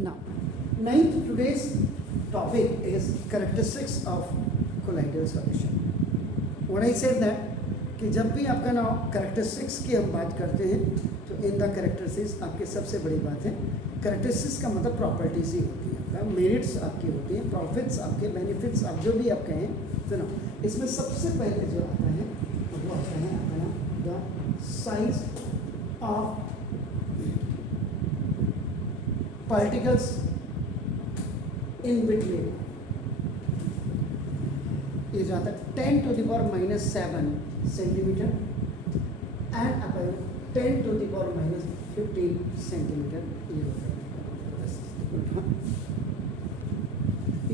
Now, ninth today's topic is characteristics of colloidal solution. What I said that कि जब भी आपका ना characteristics की हम बात करते हैं तो इन द characteristics आपके सबसे बड़ी बात है characteristics का मतलब प्रॉपर्टीज ही होती है, मेरिट्स आपकी होती हैं, प्रॉफिट्स आपके, बेनिफिट्स आप जो भी आप कहें तो ना इसमें सबसे पहले जो आता है वो आता है अपना the size of particles in between. ये जो आता है 10 to the power -7 centimetre and upon 10 to the power -15 centimetre ये होता है.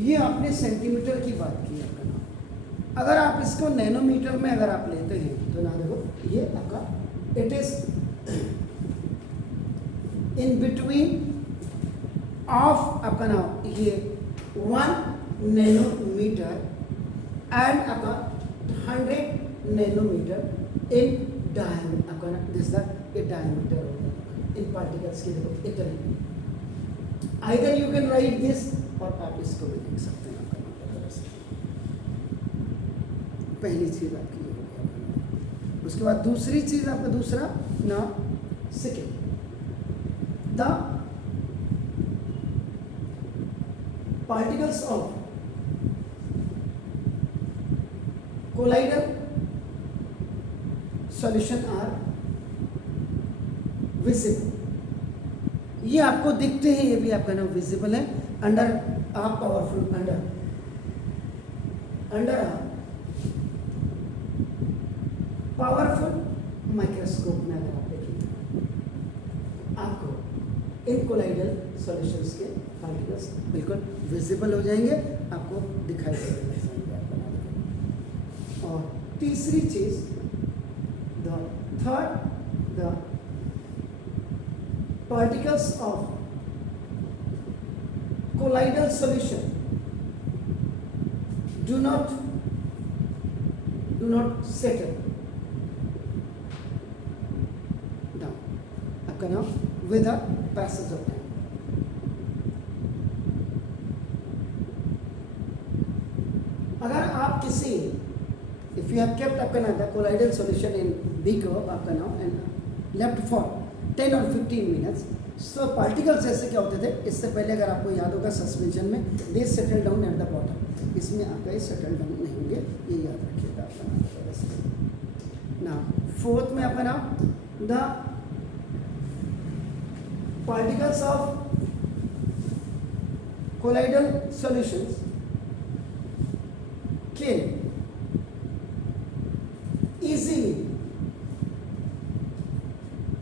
ये आपने सेंटीमीटर की बात की है. अगर आप इसको नैनोमीटर में अगर आप लेते हैं तो ना देखो ये आपका it is in between of आपका ना ये 1 नैनोमीटर एंड आपका 100 नैनोमीटर इन डायमीटर. आपका ना दिस द डायमीटर होता है इन पार्टिकल्स के. देखो इतना either you can write this और आप इसको भी लिख सकते हैं. पहली चीज आपकी ये हो गया. उसके बाद दूसरी चीज आपका दूसरा ना second the particles of colloidal solution are visible. ये आपको दिखते हैं, ये भी आपका नाम विजिबल है अंडर आप पावरफुल अंडर पावरफुल माइक्रोस्कोप में अगर आप देखेंगे आपको इन कोलाइडल सॉल्यूशंस के पार्टिकल्स बिल्कुल विजिबल हो जाएंगे, आपको दिखाई देंगे. और तीसरी चीज the third the particles of colloidal solution do not settle down. आपका नाम with the passage of time. अगर आप किसी इफ यू हैव केप्ट आपका नाम the colloidal solution in beaker आपका नाम एंड लेफ्ट फॉर 10 और 15 मिनट्स सो पार्टिकल्स ऐसे क्या होते थे इससे पहले अगर आपको याद होगा सस्पेंशन में they settle down at the bottom. इसमें आपका ये सेटल डाउन नहीं होंगे, ये याद रखिएगा आपका नाम. फोर्थ में आपका नाम the particles of colloidal solutions can easily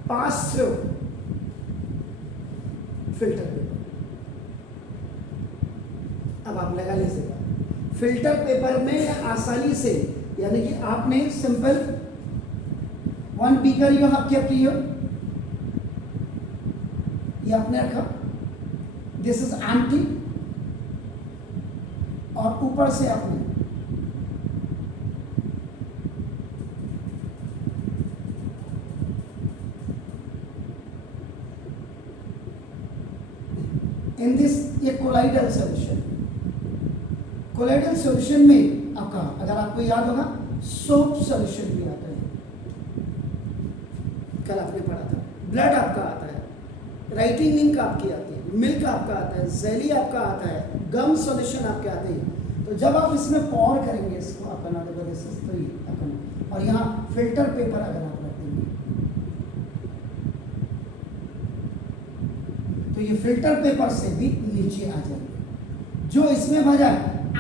pass through filter paper. अब आप लगा लीजिएगा फिल्टर पेपर में आसानी से, यानी कि आपने simple 1 beaker you have kept here, ये आपने रखा, दिस इज एम्प्टी और ऊपर से आपने इन दिस ये कोलाइडल सॉल्यूशन. कोलाइडल सॉल्यूशन में आपका अगर आपको याद होगा सोप सॉल्यूशन भी आता है, कल आपने पढ़ा था. ब्लड आपका आता है, राइटिंग इंक आपकी आती है, मिल्क आपका आता है, जेली आपका आता है, गम सॉल्यूशन आपके आते हैं. तो जब आप इसमें पॉर करेंगे इसको आप बना देगा तो ये अपना, और यहाँ फिल्टर पेपर अगर आप रखेंगे तो ये फिल्टर पेपर से भी नीचे आ जाएंगे जो इसमें भरा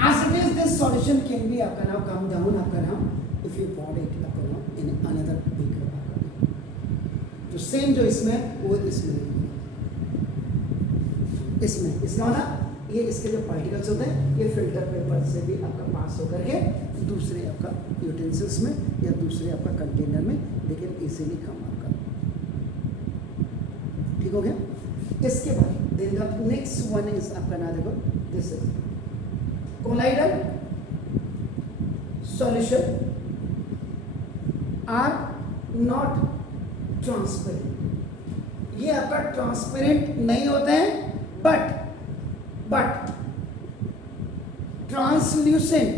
as it is this solution can be आपका नाम कम डाउन आपका नाम इफ यू पॉर इट आपका नाम इन अनदर बीकर. तो सेम जो इसमें वो इसमें इसका मतलब ये इसके जो पार्टिकल्स होते हैं ये फिल्टर पेपर से भी आपका पास होकर के दूसरे आपका यूटेंसिल्स में या दूसरे आपका कंटेनर में लेकिन इजीली कम आपका. ठीक हो गया. इसके बाद then the next one is आपका ना देखो this is colloidal solution are not transparent. ये आपका ट्रांसपेरेंट नहीं होते हैं but but translucent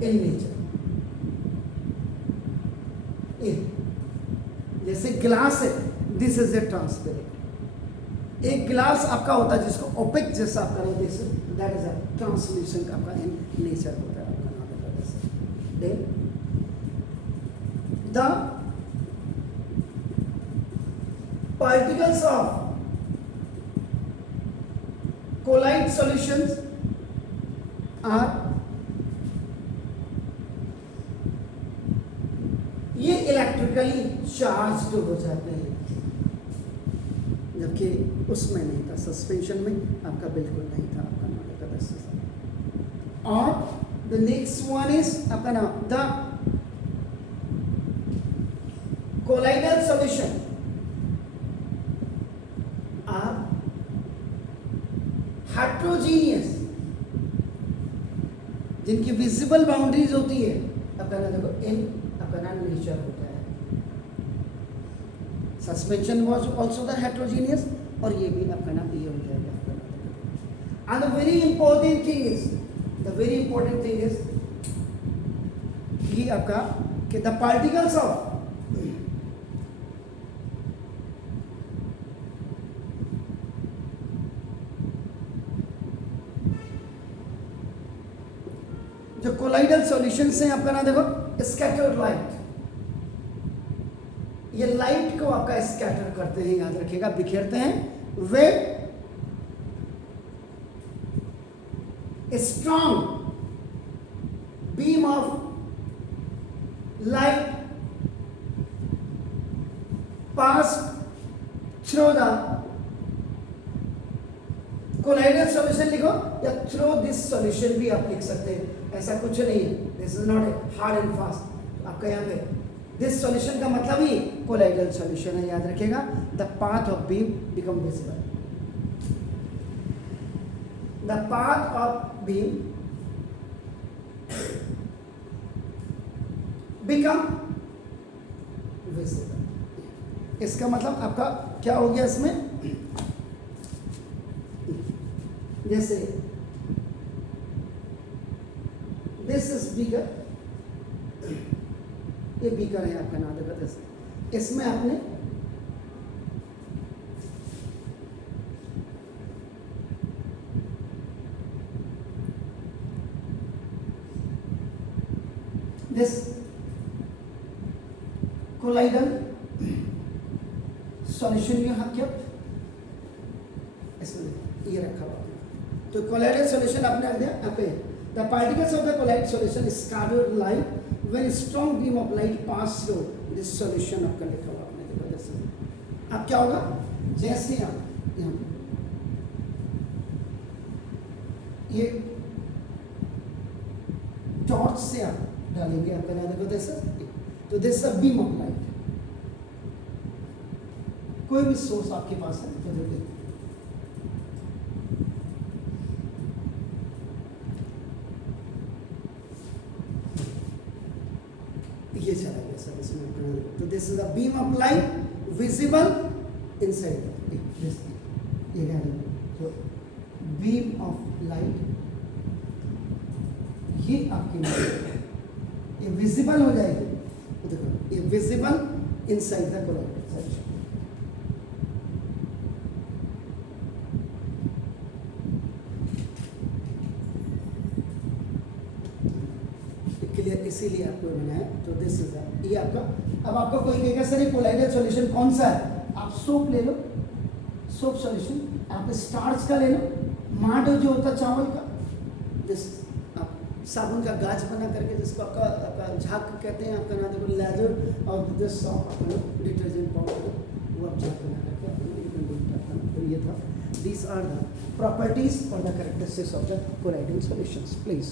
in nature. जैसे ग्लास है, दिस इज ए ट्रांसपेरेंट। एक ग्लास आपका होता है जिसको ओपेक जैसा आपका this that is a translucent आपका इन नेचर होता है आपका नाम है वैसे। Then the particles of colloid solutions are ये इलेक्ट्रिकली चार्ज्ड हो जाते हैं, जबकि उसमें नहीं था, सस्पेंशन में आपका बिल्कुल नहीं था आपका नाम का दस। और द नेक्स्ट वन इज आपका नाम the colloidal solution are heterogeneous, जिनकी विजिबल बाउंड्रीज होती है आपका नाम देखो इन आपका नाम नेचर होता है। Suspension was also the heterogeneous, और ये भी आपका नाम ये हो जाएगा आपका नाम। And the very important thing is कि आपका कि द पार्टिकल्स ऑफ जो कोलाइडल सॉल्यूशंस हैं आपका नाम देखो स्कैटर्ड लाइट, ये लाइट को आपका स्कैटर करते हैं, याद रखिएगा, बिखेरते हैं। वे strong beam of light pass through the colloidal solution लिखो, या थ्रू दिस सॉल्यूशन भी आप लिख सकते हैं, ऐसा कुछ नहीं है। This is not a hard and fast. आपका यहाँ पे दिस सॉल्यूशन का मतलब ही कोलाइडल सॉल्यूशन है, याद रखिएगा। The path of beam become visible, the path of beam become visible. इसका मतलब आपका क्या हो गया इसमें, जैसे दिस इज बीकर, ये बीकर है आपका नाम देखो, इसमें आपने this colloidal solution you have kept, इसमें ये रखा हुआ। तो कोलाइडल सॉल्यूशन आपने रख दिया यहाँ पे। The particles of the colloid solution scattered light when strong beam of light pass through this solution आपका लिखा हुआ आपने देखा। जैसे अब क्या होगा, जैसे आप यहाँ ये टॉर्च से आप डालेंगे आपका नाम देखो जैसे, तो this a beam of light, कोई भी सोर्स आपके पास है तो देखिए ये चला गया सर इसमें। तो this is a beam of light visible inside this, ये क्या है, तो बीम ऑफ लाइट ये आपकी ये विजिबल हो जाएगी, तो देखो ये visible inside the colloidal solution. इसीलिए आपको बनाया। तो दिस इज ये आपका। अब आपका कोई कहेगा सर ये कोलाइडल सॉल्यूशन कौन सा है, आप सोप ले लो, सोप सॉल्यूशन, आप स्टार्च का ले लो, मांड जो होता है चावल का, जिस आप साबुन का गाज बना करके जिसको आपका झाग कहते हैं, आपका नाम देखो लेजर, और दिस सॉप अपना डिटर्जेंट पाउडर वो आप झाग बना करके तो ये था। दीज आर द प्रॉपर्टीज और the characteristics of the colloidal solutions. Please